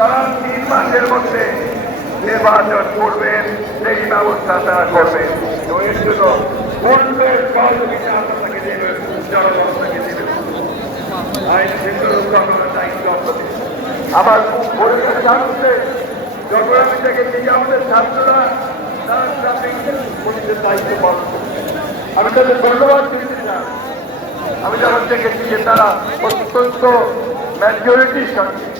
তারা তিন মাসের মধ্যে নির্বাচন করবেন, সেই ব্যবস্থা তারা করবেন। তো এর জন্য পূর্বের সহযোগিতা খুব পরিবেশ জানতে আমি যে আমাদের ছাত্ররা, তারা ট্রাফিক দায়িত্ব পালন করছে আমি তাদের ধন্যবাদ দিতে চাই। আমি যখন দেখেছি যে তারা অত্যন্ত ম্যাজরিটির সঙ্গে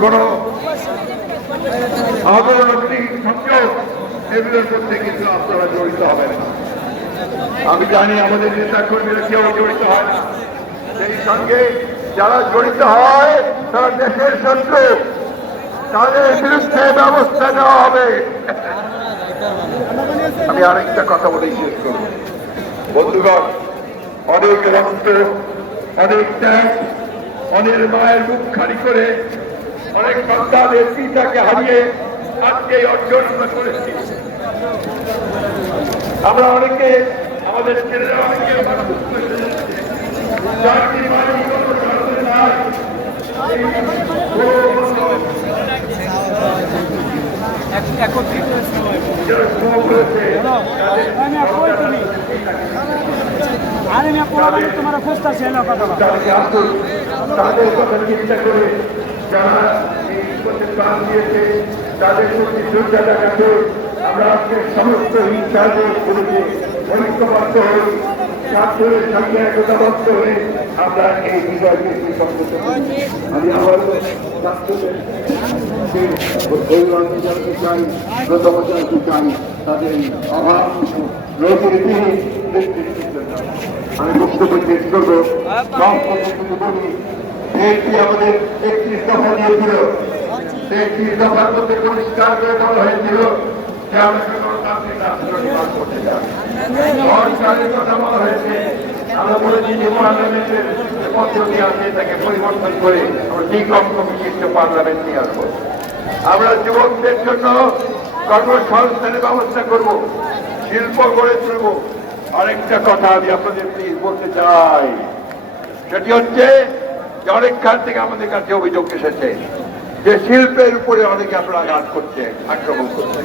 কোন আমি জানি আমাদের নেতা কর্মীরা কেউ জড়িত হয় সেই সঙ্গে যারা জড়িত হয়, তারা দেশের শত্রু। তাদের বিরুদ্ধে ব্যবস্থা নেওয়া হবে। আমি আরেকটা কথা বলে, শেষ করব। বন্ধুগণ, অনেক রক্ত, অনেক ত্যাগ অনেক মায়ের মুখ খালি করে অনেক সন্তানের পিতাকে হারিয়ে আজকে অর্জন আমরা করেছি। আমরা অনেকে আমাদের ছেলেরা অনেকে চাকরি বাড়ি আরে তোমার খুঁজতেছি এলো কথা তাদের কথা চিন্তা করে যারা এই পথে প্রাণ দিয়েছে, তাদের প্রতি শ্রদ্ধা দেখাতে আমরা আজকে সমস্ত হিংসাকে করেছে ঐক্যবদ্ধ হই ছাত্রের সঙ্গে একতাবদ্ধ হয়ে আমরা এই বিজয়কে করি। আমি আবার ছাত্রদের অভিভাবক জানতে চাই বক্তব্য শেষ করব। সব পদ্ধতি বলি আমাদের একত্রিশ দফা দিয়েছিল একত্রিশ দফার মধ্যে পরিষ্কার করে বলা হয়েছিল। হয়েছে। আমরা যে তাকে পরিবর্তন করে আমরা যুবকদের জন্য কর্মসংস্থানের ব্যবস্থা করব, শিল্প গড়ে তুলব। আরেকটা কথা আমি আপনাদের বলতে চাই। সেটি হচ্ছে অনেক খান থেকে আমাদের কাছে অভিযোগ এসেছে যে শিল্পের উপরে অনেকে আপনারা আঘাত করছে, আক্রমণ করছে।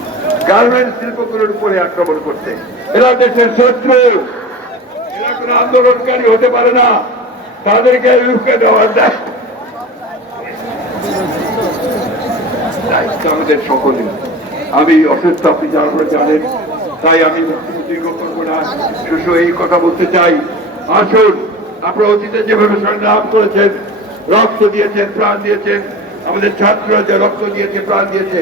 গার্মেন্ট শিল্পগুলোর উপরে আক্রমণ করছে। এরা দেশের শত্রু। এরা কোনো আন্দোলনকারী হতে পারে না। তাদেরকে দেওয়ার দেয়। দায়িত্ব আমাদের সকলে আমি অসুস্থ, আপনি যার জানেন, তাই আমি দীর্ঘ করব না। শুধু এই কথা বলতে চাই, আসুন। আপনারা অতীতে যেভাবে সংগ্রাম করেছেন, রক্ত দিয়েছেন, প্রাণ দিয়েছেন, আমাদের ছাত্ররা যে রক্ত দিয়েছে, প্রাণ দিয়েছে,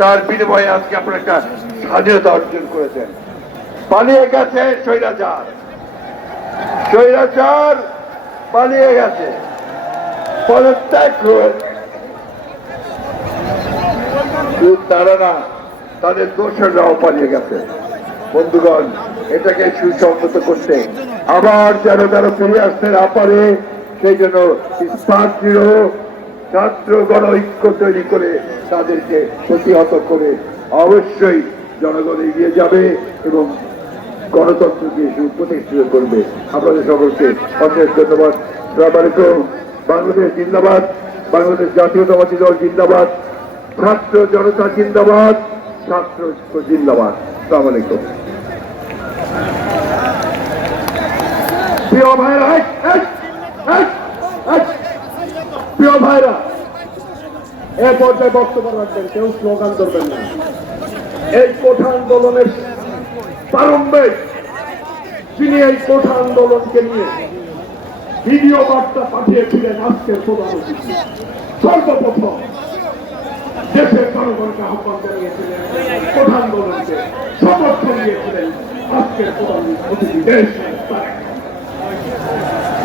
তার বিনিময়ে আজকে আপনারা একটা স্বাধীনতা অর্জন করেছেন। পালিয়ে গেছে স্বৈরাচার। স্বৈরাচার পালিয়ে গেছে। পদত্যাগ তারা না, তাদের দোষরাও পালিয়ে গেছে। বন্ধুগণ, এটাকে সুসংহত করতে আবার যেন যেন ফিরে আসতে না পারে, সেই জন্য ইস্পাত ছাত্র গণ ঐক্য তৈরি করে তাদেরকে প্রতিহত করে অবশ্যই জনগণ এগিয়ে যাবে এবং গণতন্ত্রকে সুপ্রতিষ্ঠিত করবে। আপনাদের সকলকে অশেষ ধন্যবাদ। বাংলাদেশ জিন্দাবাদ। বাংলাদেশ জাতীয়তাবাদী দল জিন্দাবাদ। ছাত্র জনতা জিন্দাবাদ। ছাত্র জিন্দাবাদ। সালাম আলাইকুম। প্রিয় ভাইরা প্রিয় ভাইরা, এ পর্যায়ে বক্তব্য রাখবেন, কেউ স্লোগান ধরবেন না। এই কোঠা আন্দোলনের প্রারম্ভে যিনি এই কোঠা আন্দোলনকে নিয়ে ভিডিও বার্তা পাঠিয়েছিলেন আজকের প্রধান সর্বপ্রথম দেশের জনগণকে আহ্বান জানিয়েছিলেন, কোঠা আন্দোলনকে সমর্থন দিয়েছিলেন আজকের প্রধান অতিথি, দেশ।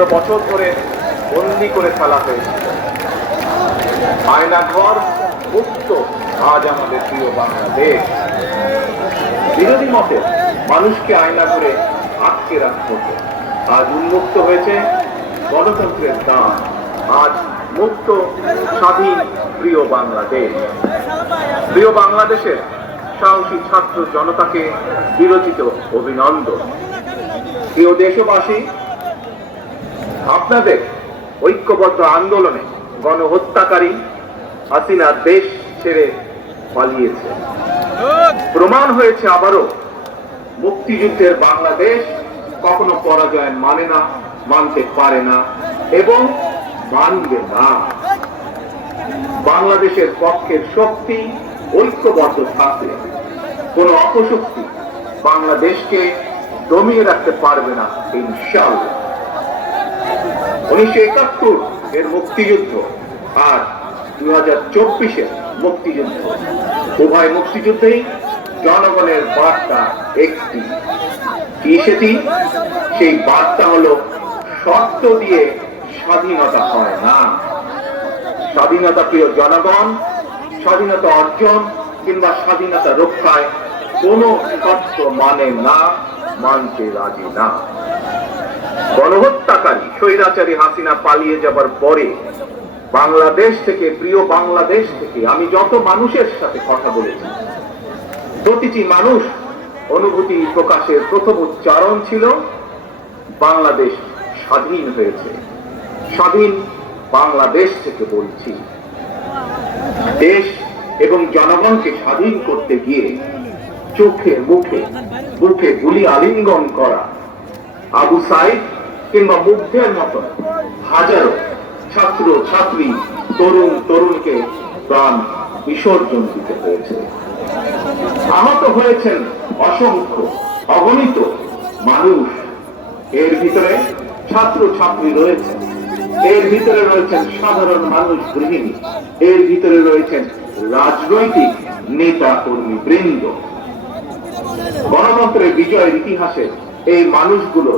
পনেরো বছর ধরে বন্দি করে ফেলা হয়েছে। আয়না ঘর মুক্ত। আজ আমাদের প্রিয় বাংলাদেশ। বিরোধী মতে মানুষকে আয়না করে আটকে হতো। আজ উন্মুক্ত হয়েছে গণতন্ত্রের দান। আজ মুক্ত, স্বাধীন, প্রিয় বাংলাদেশ। প্রিয় বাংলাদেশের সাহসী ছাত্র জনতাকে বিরোচিত অভিনন্দন। প্রিয় দেশবাসী আপনাদের ঐক্যবদ্ধ আন্দোলনে গণহত্যাকারী হাসিনা দেশ ছেড়ে পালিয়েছে। প্রমাণ হয়েছে আবারও মুক্তিযুদ্ধের বাংলাদেশ কখনো পরাজয় মানে না মানতে পারে না এবং মানবে না। বাংলাদেশের পক্ষের শক্তি ঐক্যবদ্ধ থাকলে কোন অপশক্তি বাংলাদেশকে দমিয়ে রাখতে পারবে না ইনশাল্লাহ উনিশশো একাত্তর এর মুক্তিযুদ্ধ আর দু হাজার চব্বিশের মুক্তিযুদ্ধ। উভয় মুক্তিযুদ্ধেই জনগণের বার্তা একটি। কি সেটি? সেই বার্তা হলো, শর্ত দিয়ে স্বাধীনতা হয় না। স্বাধীনতা প্রিয় জনগণ, স্বাধীনতা অর্জন কিংবা স্বাধীনতা রক্ষায় কোনো শর্ত মানে না, মানতে রাজি না। গণহত্যাকারী স্বৈরাচারী হাসিনা পালিয়ে যাবার পরে বাংলাদেশ থেকে, প্রিয় বাংলাদেশ থেকে আমি যত মানুষের সাথে কথা বলেছি, প্রতিটি মানুষ অনুভূতি প্রকাশের প্রথম উচ্চারণ ছিল, বাংলাদেশ স্বাধীন হয়েছে। স্বাধীন বাংলাদেশ থেকে বলছি। দেশ এবং জনগণকে স্বাধীন করতে গিয়ে চোখে মুখে, বুকে গুলি আলিঙ্গন করা আবু সাইদ কিংবা মুগ্ধের মতো হাজারো ছাত্র, ছাত্রী, তরুণ, তরুণকে প্রাণ বিসর্জন দিতে হয়েছে। আহত হয়েছেন অসংখ্য, অগণিত মানুষ। এর ভিতরে ছাত্র, ছাত্রী রয়েছে। এর ভিতরে রয়েছেন সাধারণ মানুষ গৃহিণী। এর ভিতরে রয়েছেন রাজনৈতিক নেতা কর্মী বৃন্দ গণতন্ত্রের বিজয়ের ইতিহাসে এই মানুষগুলো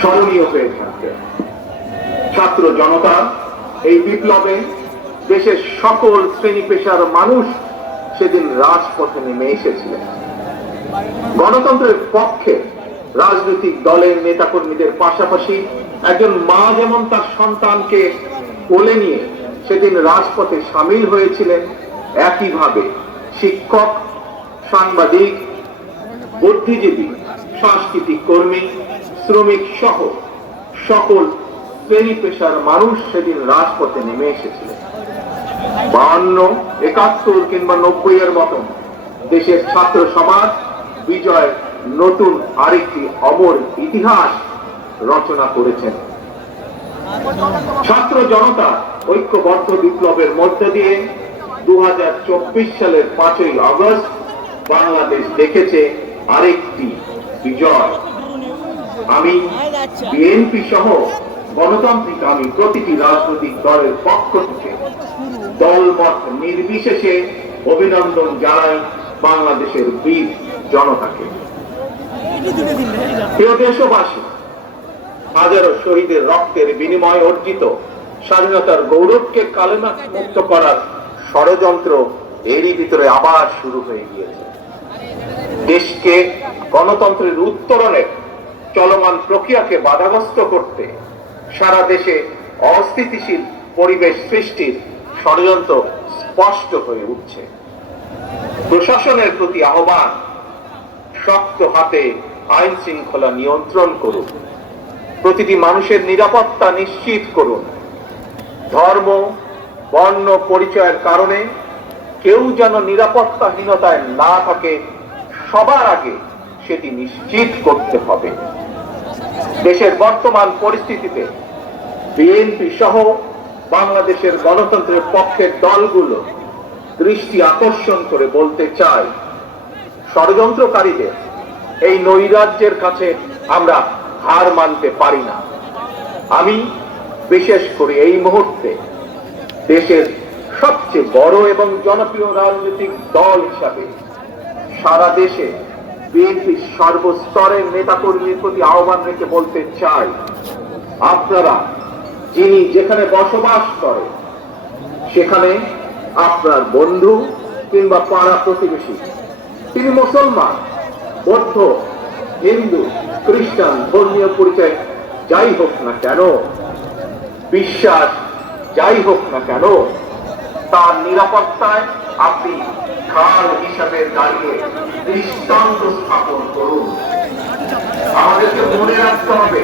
স্মরণীয় হয়ে থাকবে। ছাত্র জনতা, এই বিপ্লবে দেশের সকল শ্রেণি পেশার মানুষ সেদিন রাজপথে নেমে এসেছিলেন। গণতন্ত্রের পক্ষে রাজনৈতিক দলের নেতাকর্মীদের পাশাপাশি একজন মা যেমন তার সন্তানকে কোলে নিয়ে সেদিন রাজপথে সামিল হয়েছিলেন, একইভাবে শিক্ষক, সাংবাদিক বুদ্ধিজীবী সাংস্কৃতিক কর্মী, শ্রমিক সহ সকল শ্রেণি পেশার মানুষ সেদিন রাজপথে নেমে এসেছিলেন। বাহান্ন, একাত্তর কিংবা নব্বই এর মতন দেশের ছাত্র সমাজ বিজয় নতুন আরেকটি অমর ইতিহাস রচনা করেছেন। ছাত্র জনতা ঐক্যবদ্ধ বিপ্লবের মধ্য দিয়ে দু হাজার চব্বিশ সালের পাঁচই আগস্ট বাংলাদেশ দেখেছে আরেকটি বিজয়। আমি বিএনপি সহ গণতান্ত্রিক আমি প্রতিটি রাজনৈতিক দলের পক্ষ থেকে দলমত নির্বিশেষে অভিনন্দন জানাই বাংলাদেশের বীর জনতাকে। প্রিয় দেশবাসী, হাজারো শহীদের রক্তের বিনিময়ে অর্জিত স্বাধীনতার গৌরবকে কালেমা মুক্ত করার ষড়যন্ত্র এরই ভিতরে আবার শুরু হয়ে গিয়েছে। দেশকে গণতন্ত্রের উত্তরণের চলমান প্রক্রিয়াকে বাধাগ্রস্ত করতে সারা দেশে অস্থিতিশীল পরিবেশ সৃষ্টির ষড়যন্ত্র স্পষ্ট হয়ে উঠছে। প্রশাসনের প্রতি আহ্বান, শক্ত হাতে আইন শৃঙ্খলা নিয়ন্ত্রণ করুন। প্রতিটি মানুষের নিরাপত্তা নিশ্চিত করুন। ধর্ম, বর্ণ, পরিচয়ের কারণে কেউ যেন নিরাপত্তাহীনতায় না থাকে সবার আগে সেটি নিশ্চিত করতে হবে। দেশের বর্তমান পরিস্থিতিতে বিএনপি সহ বাংলাদেশের গণতন্ত্রের পক্ষের দলগুলো দৃষ্টি আকর্ষণ করে বলতে চাই, ষড়যন্ত্রকারীদের এই নৈরাজ্যের কাছে আমরা হার মানতে পারি না। আমি বিশেষ করে এই মুহূর্তে দেশের সবচেয়ে বড় এবং জনপ্রিয় রাজনৈতিক দল হিসাবে সারা দেশে বিএনপির সর্বস্তরের নেতাকর্মীর প্রতি আহ্বান রেখে বলতে চাই, আপনারা যিনি যেখানে বসবাস করেন, সেখানে আপনার বন্ধু কিংবা পাড়া প্রতিবেশী, তিনি মুসলমান, বৌদ্ধ, হিন্দু, খ্রিস্টান, ধর্মীয় পরিচয় যাই হোক না কেন, বিশ্বাস যাই হোক না কেন, তার নিরাপত্তায় আপনি খাল হিসাবে দাঁড়িয়ে দৃষ্টান্ত স্থাপন করুন। আমাদেরকে মনে রাখতে হবে,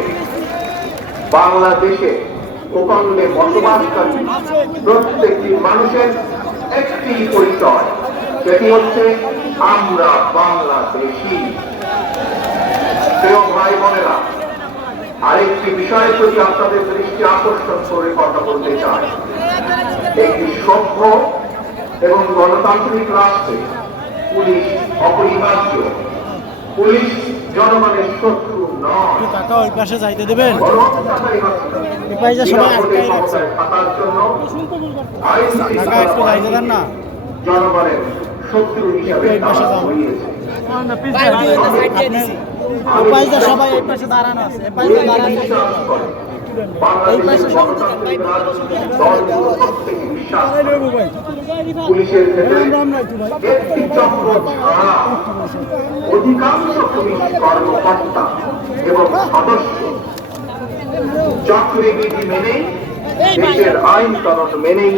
বাংলাদেশে ভূখণ্ডে বসবাসকারী প্রত্যেকটি মানুষের একটি পরিচয়, সেটি হচ্ছে আমরা বাংলাদেশি। প্রিয় ভাই বোনেরা, আরেকটি বিষয়ের প্রতি আপনাদের দৃষ্টি আকর্ষণ করে কথা বলতে চাই। একটি সভ্য এবং গণতান্ত্রিক রাষ্ট্রে পুলিশ অপরিহার্য। পুলিশ জনগণের শত্রু নয়। কাকা ওই পাশে যাইতে দেবেন? বরং এই পাশে সবাই আটকাই রাখছে। কাকা একটু যাইতে দেন না। জনগণের শত্রু হিসাবে এই পাশে যাও। পাশে সবাই এই পাশে দাঁড়ানো আছে। এই পাশে দাঁড়ানো আছে। বাংলাদেশের গণতান্ত্রিক রাজনৈতিক অধিকাংশ পুলিশ কর্মকর্তা এবং সদস্য চক্রে মেনে দেশের আইন কানুন মেনেই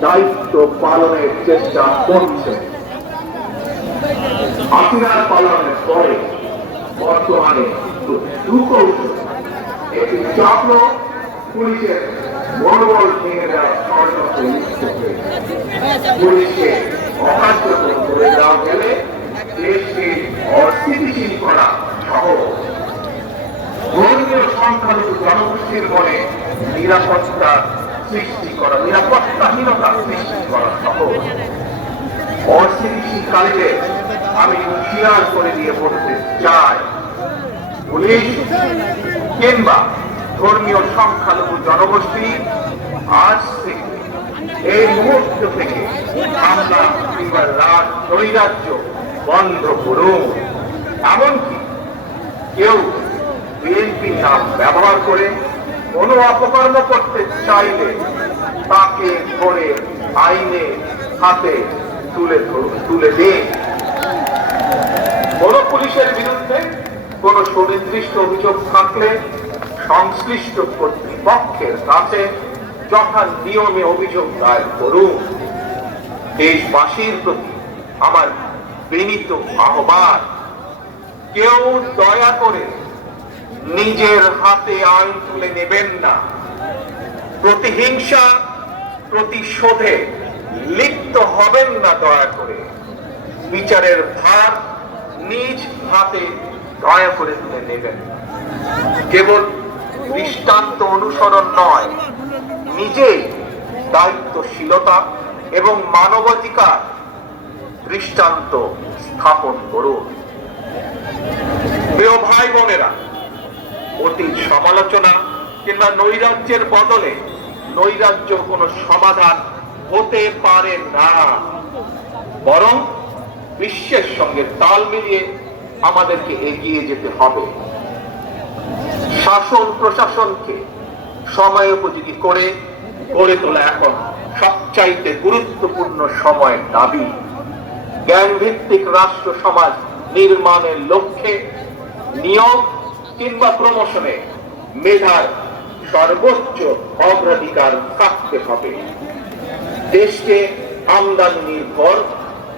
দায়িত্ব পালনের চেষ্টা করছে। আকিরার পালনের পরে বর্তমানে সুকৌশল একটি চক্র পুলিশের মনোবল ভেঙে দেওয়ার করে গেলে দেশকে অস্থিতিশীল করা সহ ধর্মীয় সংখ্যালঘু জনগোষ্ঠীর মনে নিরাপত্তা সৃষ্টি করা, নিরাপত্তাহীনতা সৃষ্টি করা সহ অস্থিতিশীলকারীদের আমি হুঁশিয়ার করে দিয়ে বলতে চাই, পুলিশ কিংবা ধর্মীয় সংখ্যালঘু জনগোষ্ঠী আজ থেকে এই মুহূর্ত থেকে আমরা কিংবা রাজ নৈরাজ্য বন্ধ করুন এমনকি কেউ বিএনপি নাম ব্যবহার করে কোনো অপকর্ম করতে চাইলে তাকে ধরে আইনে হাতে তুলে তুলে দিন। কোন পুলিশের বিরুদ্ধে কোন সুনির্দিষ্ট অভিযোগ থাকলে সংশ্লিষ্ট কর্তৃপক্ষের কাছে যথা নিয়মে অভিযোগ দায়ের করুন। দেশবাসীর প্রতি আমার বিনীত আহ্বান, কেউ দয়া করে নিজের হাতে আইন তুলে নেবেন না। প্রতিহিংসা, প্রতিশোধে লিপ্ত হবেন না দয়া করে। বিচারের ভার নিজ হাতে দয়া করে তুলে নেবেন। কেবল দৃষ্টান্ত অনুসরণ নয়। নিজেই দায়িত্বশীলতা এবং মানবাধিকার দৃষ্টান্ত স্থাপন করুন। প্রিয় ভাই বোনেরা অতীত সমালোচনা কিংবা নৈরাজ্যের বদলে নৈরাজ্য কোনো সমাধান হতে পারে না। বরং বিশ্বের সঙ্গে তাল মিলিয়ে আমাদেরকে এগিয়ে যেতে হবে। শাসন প্রশাসনকে সময় উপযোগী করে গড়ে তোলা এখন সবচাইতে গুরুত্বপূর্ণ সময়ের দাবি। জ্ঞান ভিত্তিক রাষ্ট্র সমাজ নির্মাণের লক্ষ্যে নিয়োগ কিংবা প্রমোশনে মেধার সর্বোচ্চ অগ্রাধিকার থাকতে হবে। দেশকে আমদানি নির্ভর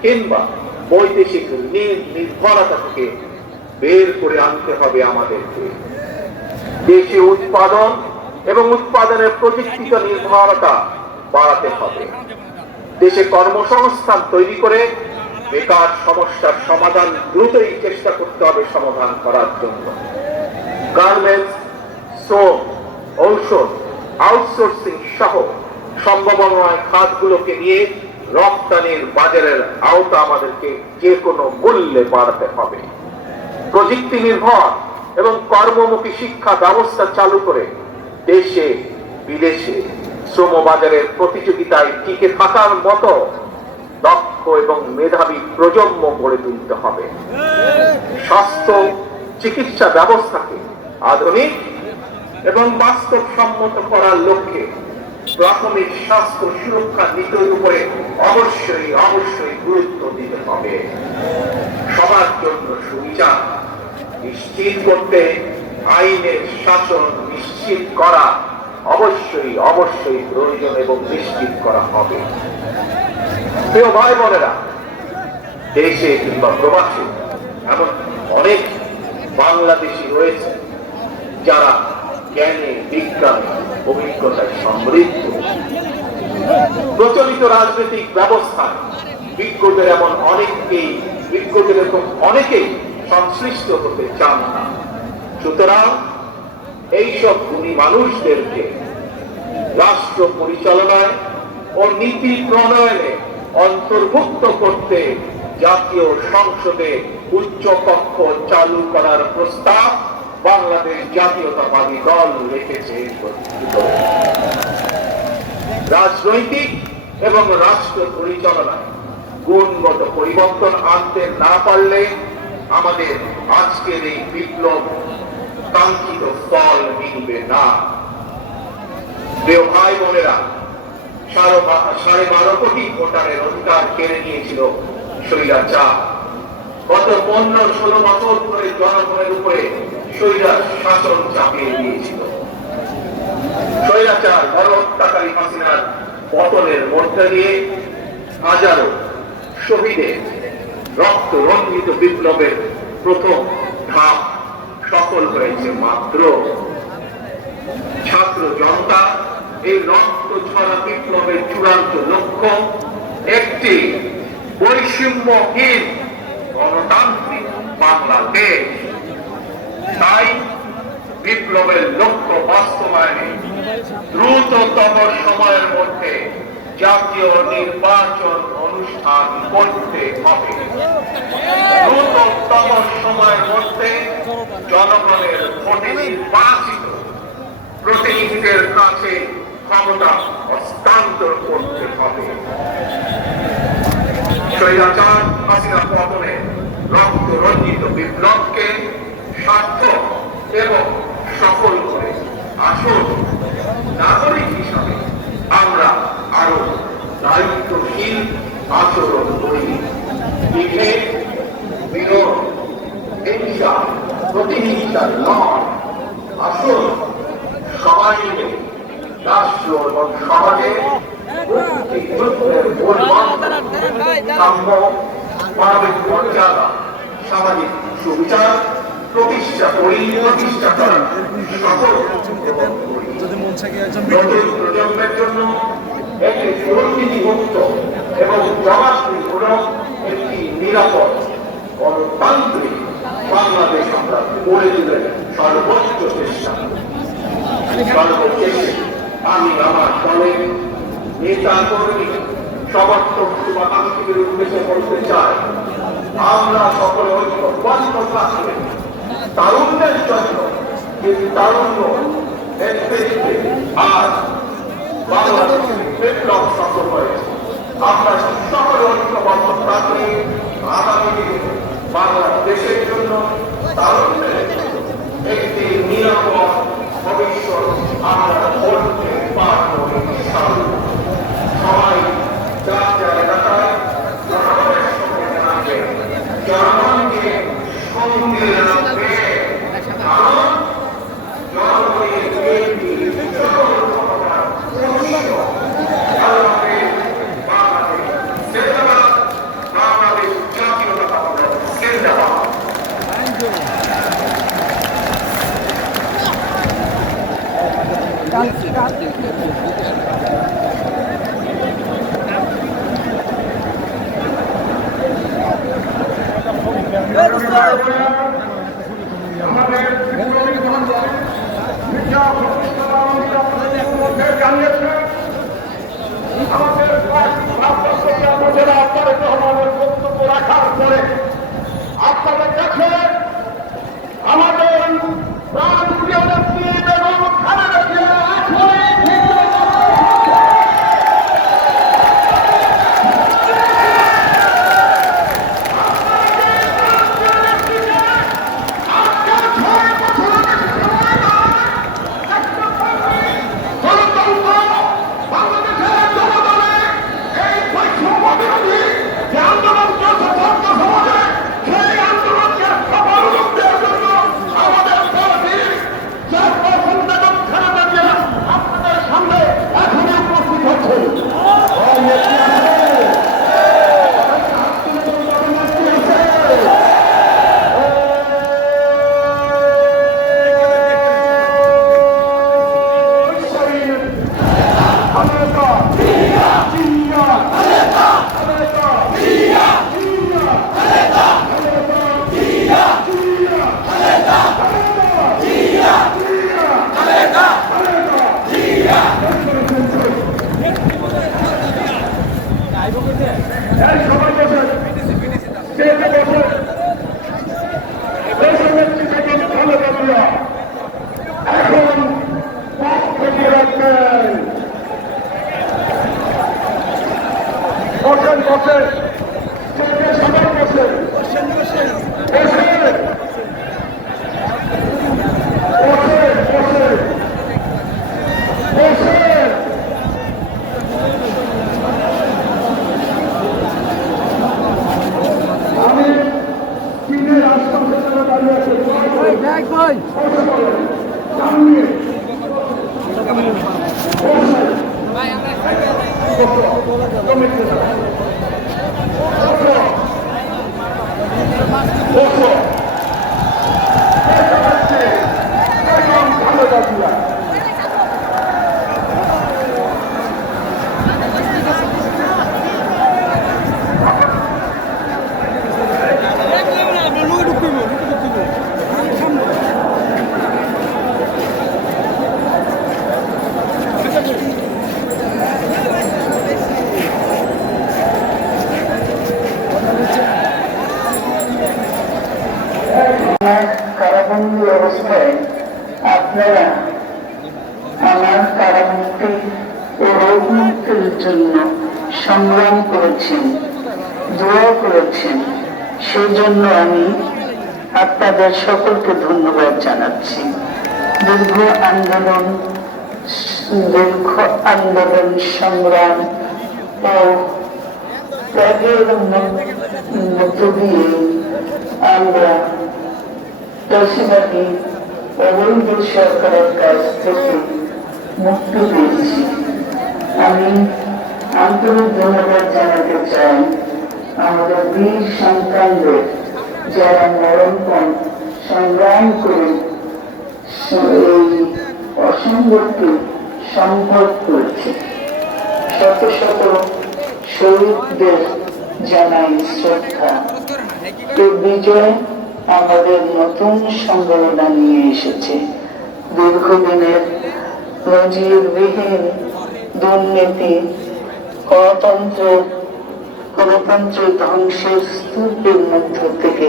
কিংবা বৈদেশিক নির্ভরতা থেকে বের করে আনতে হবে আমাদেরকে। দেশে উৎপাদন এবং উৎপাদনের প্রযুক্তিগত নির্ভরতা বাড়াতে হবে। দেশে কর্মসংস্থান তৈরি করে বেকার সমস্যার সমাধান দ্রুতই চেষ্টা করতে হবে সমাধান করার জন্য। গার্মেন্টস, শ্রম, ঔষধ, আউটসোর্সিং সহ সম্ভাবনায় খাতগুলোকে নিয়ে রপ্তানির বাজারের আওতা আমাদেরকে যে কোনো মূল্যে বাড়াতে হবে। প্রযুক্তি নির্ভর এবং কর্মমুখী শিক্ষা ব্যবস্থা চালু করে দেশে, বিদেশে শ্রম বাজারের প্রতিযোগিতায় টিকে থাকার মতো দক্ষ এবং মেধাবী প্রজন্ম গড়ে তুলতে হবে। স্বাস্থ্য, চিকিৎসা ব্যবস্থাকে আধুনিক এবং বাস্তবসম্মত করার লক্ষ্যে প্রাথমিক স্বাস্থ্য সুরক্ষা নীতির উপরে অবশ্যই অবশ্যই গুরুত্ব দিতে হবে। সবার জন্য সুবিচার। নিশ্চিত করতে আইনের শাসন নিশ্চিত করা অবশ্যই অবশ্যই প্রয়োজন এবং নিশ্চিত করা হবে। প্রিয় ভাই বোনেরা, দেশে কিংবা প্রবাসে এমন অনেক বাংলাদেশি রয়েছে যারা জ্ঞানে, বিজ্ঞান, অভিজ্ঞতায় সমৃদ্ধ। প্রচলিত রাজনৈতিক ব্যবস্থা বিজ্ঞদের এমন অনেককেই, বিজ্ঞদের এরকম অনেকেই সংশ্লিষ্ট হতে চান না। সুতরাং এইসব গুণী মানুষদেরকে রাষ্ট্র পরিচালনায় ও নীতি প্রণয়নে অন্তর্ভুক্ত করতে জাতীয় সংসদে উচ্চ কক্ষ চালু করার প্রস্তাব বাংলাদেশ জাতীয়তাবাদী দল রেখেছে রাজনৈতিক এবং রাষ্ট্র পরিচালনায় গুণগত পরিবর্তন আনতে না পারলে আমাদের আজকের এই বিপ্লব কাঙ্ক্ষিত ফল মিলবে না। ভাই বোনেরা, সাড়ে বারো কোটি ভোটারের অধিকার কেড়ে নিয়েছিল স্বৈরাচার। গত পনেরো, ষোলো বছর ধরে জনগণের উপরে স্বৈরার শাসন চাপিয়ে দিয়েছিল। স্বৈরাচার গণহত্যাকারী হাসিনার পতনের মধ্যে দিয়ে হাজারো শহীদের রক্ত রঞ্জিত বিপ্লবের প্রথম ধাপ সফল হয়েছে মাত্র। ছাত্র জনতা, এই রক্ত ছড়া বিপ্লবের চূড়ান্ত লক্ষ্য একটি বৈষম্যহীন গণতান্ত্রিক বাংলাদেশ। তাই বিপ্লবের লক্ষ্য বাস্তবায়নে দ্রুততম সময়ের মধ্যে জাতীয় নির্বাচন অনুষ্ঠান করতে হবে। দ্রুততম সময়ের মধ্যে জনগণের ভোটে নির্বাচিত প্রতিনিধিদের কাছে ক্ষমতা হস্তান্তর করতে হবে। স্বৈরাচার হাসিনা পতনে রক্ত রঞ্জিত বিপ্লবকে সার্থক এবং সফল করে আসল নাগরিক দায়িত্বশীল আচরণ করি বিভেদ বিরোধ হিংসা প্রতিহিংসা নয় আসল সবাই মিলে রাষ্ট্র এবং সমাজে মানবিক মর্যাদা সামাজিক সুবিচার প্রতিষ্ঠা করি প্রতিষ্ঠা করার করি। মন একজন নতুন প্রজন্মের জন্য একটি দুর্নীতিমুক্ত একটি নিরাপদ গণতান্ত্রিক বাংলাদেশ আমরা গড়ে তুলে সর্বোচ্চ চেষ্টা। আমি আমার দলের নেতা কর্মী, সমর্থক শুভাকাঙ্ক্ষীদের উদ্দেশ্যে বলতে চাই, আমরা সকলে ঐক্যবদ্ধ তারুণ্যের জন্য যে তারুণ্য আর বাংলাদেশের বিপ্লব সফল হয়েছে আমরা সকলে ঐক্যবদ্ধ থাকলে আগামী দিনে বাংলাদেশের জন্য তারুণ্যের একটি নিরাপদ ভবিষ্যৎ আমরা করতে পারব। সবাই যার যার এলাকায় জনগণের সঙ্গে থাকবে জনগণকে সঙ্গে রাখবে কারণ জনগণের একটি সকল ক্ষমতার উৎস বাংলাদেশ বাংলাদেশ জিন্দাবাদ বাংলাদেশ জাতীয়তাবাদ জিন্দাবাদ আমাদের বিপ্লবী দল মির্জা ফখরুল আলমগীর আপনাদের মধ্যে জানিয়েছে আমাদের রাষ্ট্রপতি উপজেলা তারেক রহমানের বক্তব্য রাখার পরে আপনাদের কাছে আমাদের প্রাণপ্রিয় নেত্রী বেগম খালেদা জিয়া এখনই গণতন্ত্র বাংলাদেশের জনগণের এই বৈষম্য বিরোধী যে আন্দোলন চলছে ছাত্র সমাজে সেই আন্দোলনকে সফল রূপ দেওয়ার জন্য আমাদের পার্টির চেয়ারপারসন বেগম খালেদা জিয়া আপনাদের সামনে এখনই উপস্থিত হচ্ছেন এই সবাই বসেন কে কে বসেন দেশনেত্রী বেগম খালেদা জিয়া এখন পথ থেকে রাখবেন বসেন বসেন কে কে সবাই বসেন বসেন বসেন বসেন বসেন বসেন আমি চীনের রাষ্ট্রপতি দাঁড়িয়ে আছি দেখ ভাই সামনে কারাবন্দি অবস্থায় আপনারা আমার কারামুক্তি ও রোগ মুক্তির জন্য সংগ্রাম করেছেন দোয়া করেছেন সেই জন্য আমি আপনাদের সকলকে ধন্যবাদ জানাচ্ছি। দীর্ঘ আন্দোলন দীর্ঘ আন্দোলন সংগ্রাম ও ত্যাগের মধ্য দিয়ে আমরা চাষিবাদী অবৈধ সরকারের কাছ থেকে মুক্তি পেয়েছি। আমি আন্তরিক ধন্যবাদ জানাতে চাই আমাদের বীর সন্তানদের যারা মরণপণ সংগ্রাম করে এই অসম্ভবকে সম্ভব করেছে। শত শত শহীদদের জানাই শ্রদ্ধা। এই বিজয় আমাদের নতুন সম্ভাবনা নিয়ে এসেছে। দীর্ঘদিনের নজিরবিহীন দুর্নীতি, গণতন্ত্র গণতন্ত্র ধ্বংসের স্তূপের মধ্য থেকে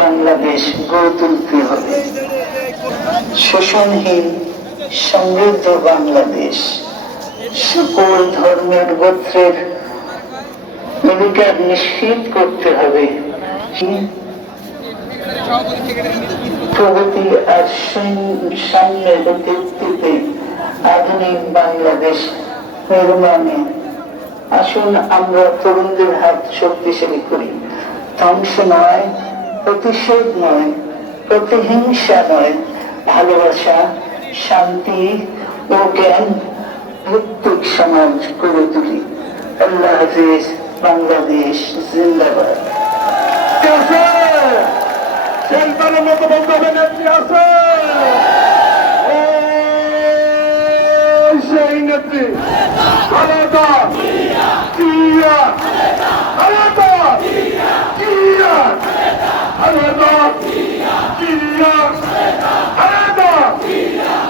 বাংলাদেশ গড়ে তুলতে হবে। শোষণহীন সমৃদ্ধ বাংলাদেশ, সকল ধর্মের গোত্রের অধিকার নিশ্চিত করতে হবে। প্রগতি আর সাম্যের ভিত্তিতে আধুনিক বাংলাদেশ নির্মাণে আসুন আমরা তরুণদের হাত শক্তিশালী করি। ধ্বংস নয় প্রতিশোধ নয় প্রতিহিংসা নয় ভালোবাসা, শান্তি ও জ্ঞান ভিত্তিক সমাজ গড়ে তুলি। আল্লাহ হাফিজ, বাংলাদেশ জিন্দাবাদ। খালেদা।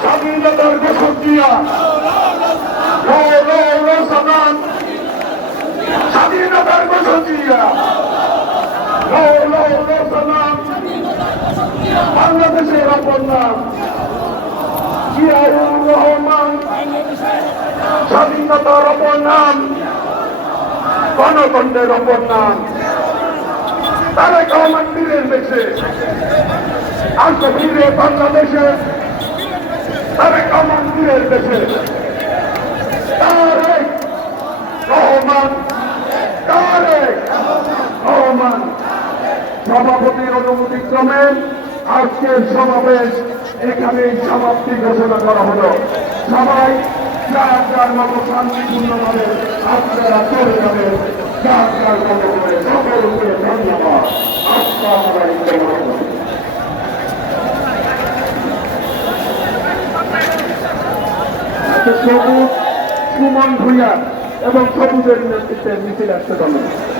স্বাধীনতার ঘোষক দিয়া স্বাধীনতার ঘোষক দিয়া বাংলাদেশের অপর নাম জিয়াউর রহমান স্বাধীনতার অপর নাম গণতন্ত্রের অপর নাম তারেক রহমান বীরের দেশে আসবে ফিরে বাংলাদেশে তারেক রহমান তারেক রহমান তারেক রহমান। সভাপতির অনুমতি ক্রমে আজকের সমাবেশ এখানে সমাপ্তি ঘোষণা করা হলো। সবাই যার যার মতো শান্তিপূর্ণভাবে আপনারা চলে যাবেন। ধন্যবাদ আসসালামু আলাইকুম সবুজ সুমন ভূঁইয়া এবং সবুজের নেতৃত্বে মিছিল আসতে ধন্যবাদ